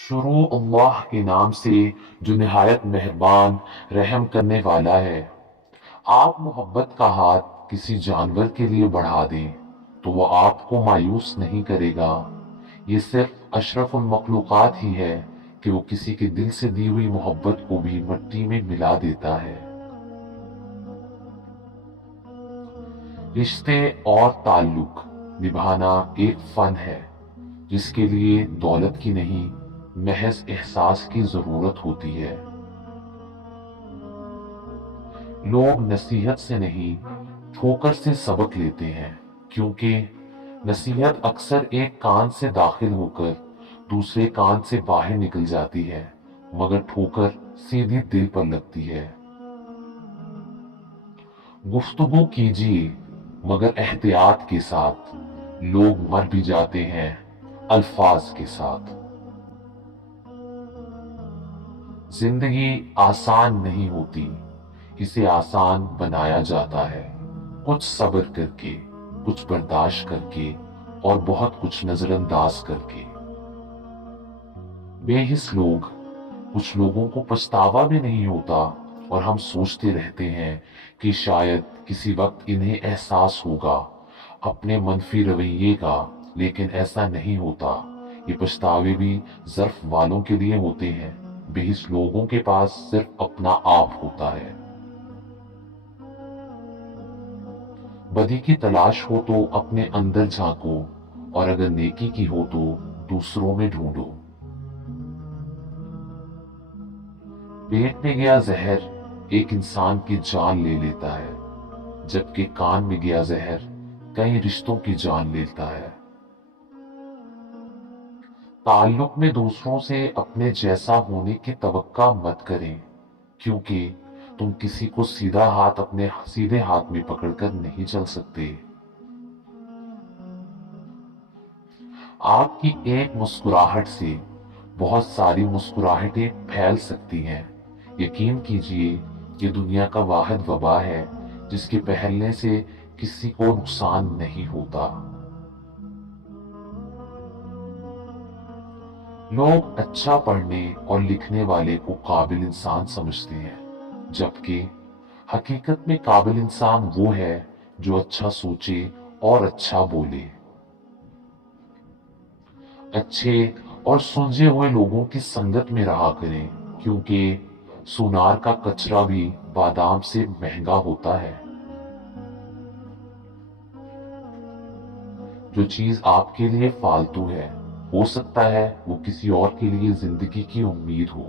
شروع اللہ کے نام سے جو نہایت مہربان رحم کرنے والا ہے۔ آپ محبت کا ہاتھ کسی جانور کے لیے بڑھا دیں تو وہ آپ کو مایوس نہیں کرے گا۔ یہ صرف اشرف المخلوقات ہی ہے کہ وہ کسی کے دل سے دی ہوئی محبت کو بھی مٹی میں ملا دیتا ہے۔ رشتے اور تعلق نبھانا ایک فن ہے جس کے لیے دولت کی نہیں، محض احساس کی ضرورت ہوتی ہے۔ لوگ نصیحت سے نہیں، ٹھوکر سے سبق لیتے ہیں، کیونکہ نصیحت اکثر ایک کان سے داخل ہو کر دوسرے کان سے باہر نکل جاتی ہے، مگر ٹھوکر سیدھی دل پر لگتی ہے۔ گفتگو کیجیے مگر احتیاط کے ساتھ، لوگ مر بھی جاتے ہیں الفاظ کے ساتھ۔ زندگی آسان نہیں ہوتی، اسے آسان بنایا جاتا ہے، کچھ صبر کر کے، کچھ برداشت کر کے اور بہت کچھ نظر انداز کر کے۔ بے حس لوگ، کچھ لوگوں کو پچھتاوا بھی نہیں ہوتا اور ہم سوچتے رہتے ہیں کہ شاید کسی وقت انہیں احساس ہوگا اپنے منفی رویے کا، لیکن ایسا نہیں ہوتا۔ یہ پچھتاوے بھی ظرف والوں کے لیے ہوتے ہیں، بے حس لوگوں کے پاس صرف اپنا آپ ہوتا ہے۔ بدی کی تلاش ہو تو اپنے اندر جھانکو، اور اگر نیکی کی ہو تو دوسروں میں ڈھونڈو۔ پیٹ میں گیا زہر ایک انسان کی جان لے لیتا ہے، جبکہ کان میں گیا زہر کئی رشتوں کی جان لیتا ہے۔ تعلق میں دوسروں سے اپنے جیسا ہونے کی توقع مت کریں، کیونکہ تم کسی کو سیدھا ہاتھ اپنے سیدھے ہاتھ میں پکڑ کر نہیں چل سکتے۔ آپ کی ایک مسکراہٹ سے بہت ساری مسکراہٹیں پھیل سکتی ہیں۔ یقین کیجئے یہ دنیا کا واحد وبا ہے جس کے پھیلنے سے کسی کو نقصان نہیں ہوتا۔ لوگ اچھا پڑھنے اور لکھنے والے کو قابل انسان سمجھتے ہیں، جبکہ حقیقت میں قابل انسان وہ ہے جو اچھا سوچے اور اچھا بولے۔ اچھے اور سلجھے ہوئے لوگوں کی سنگت میں رہا کریں، کیونکہ سونار کا کچرا بھی بادام سے مہنگا ہوتا ہے۔ جو چیز آپ کے لیے فالتو ہے، ہو سکتا ہے وہ کسی اور کے لیے زندگی کی امید ہو۔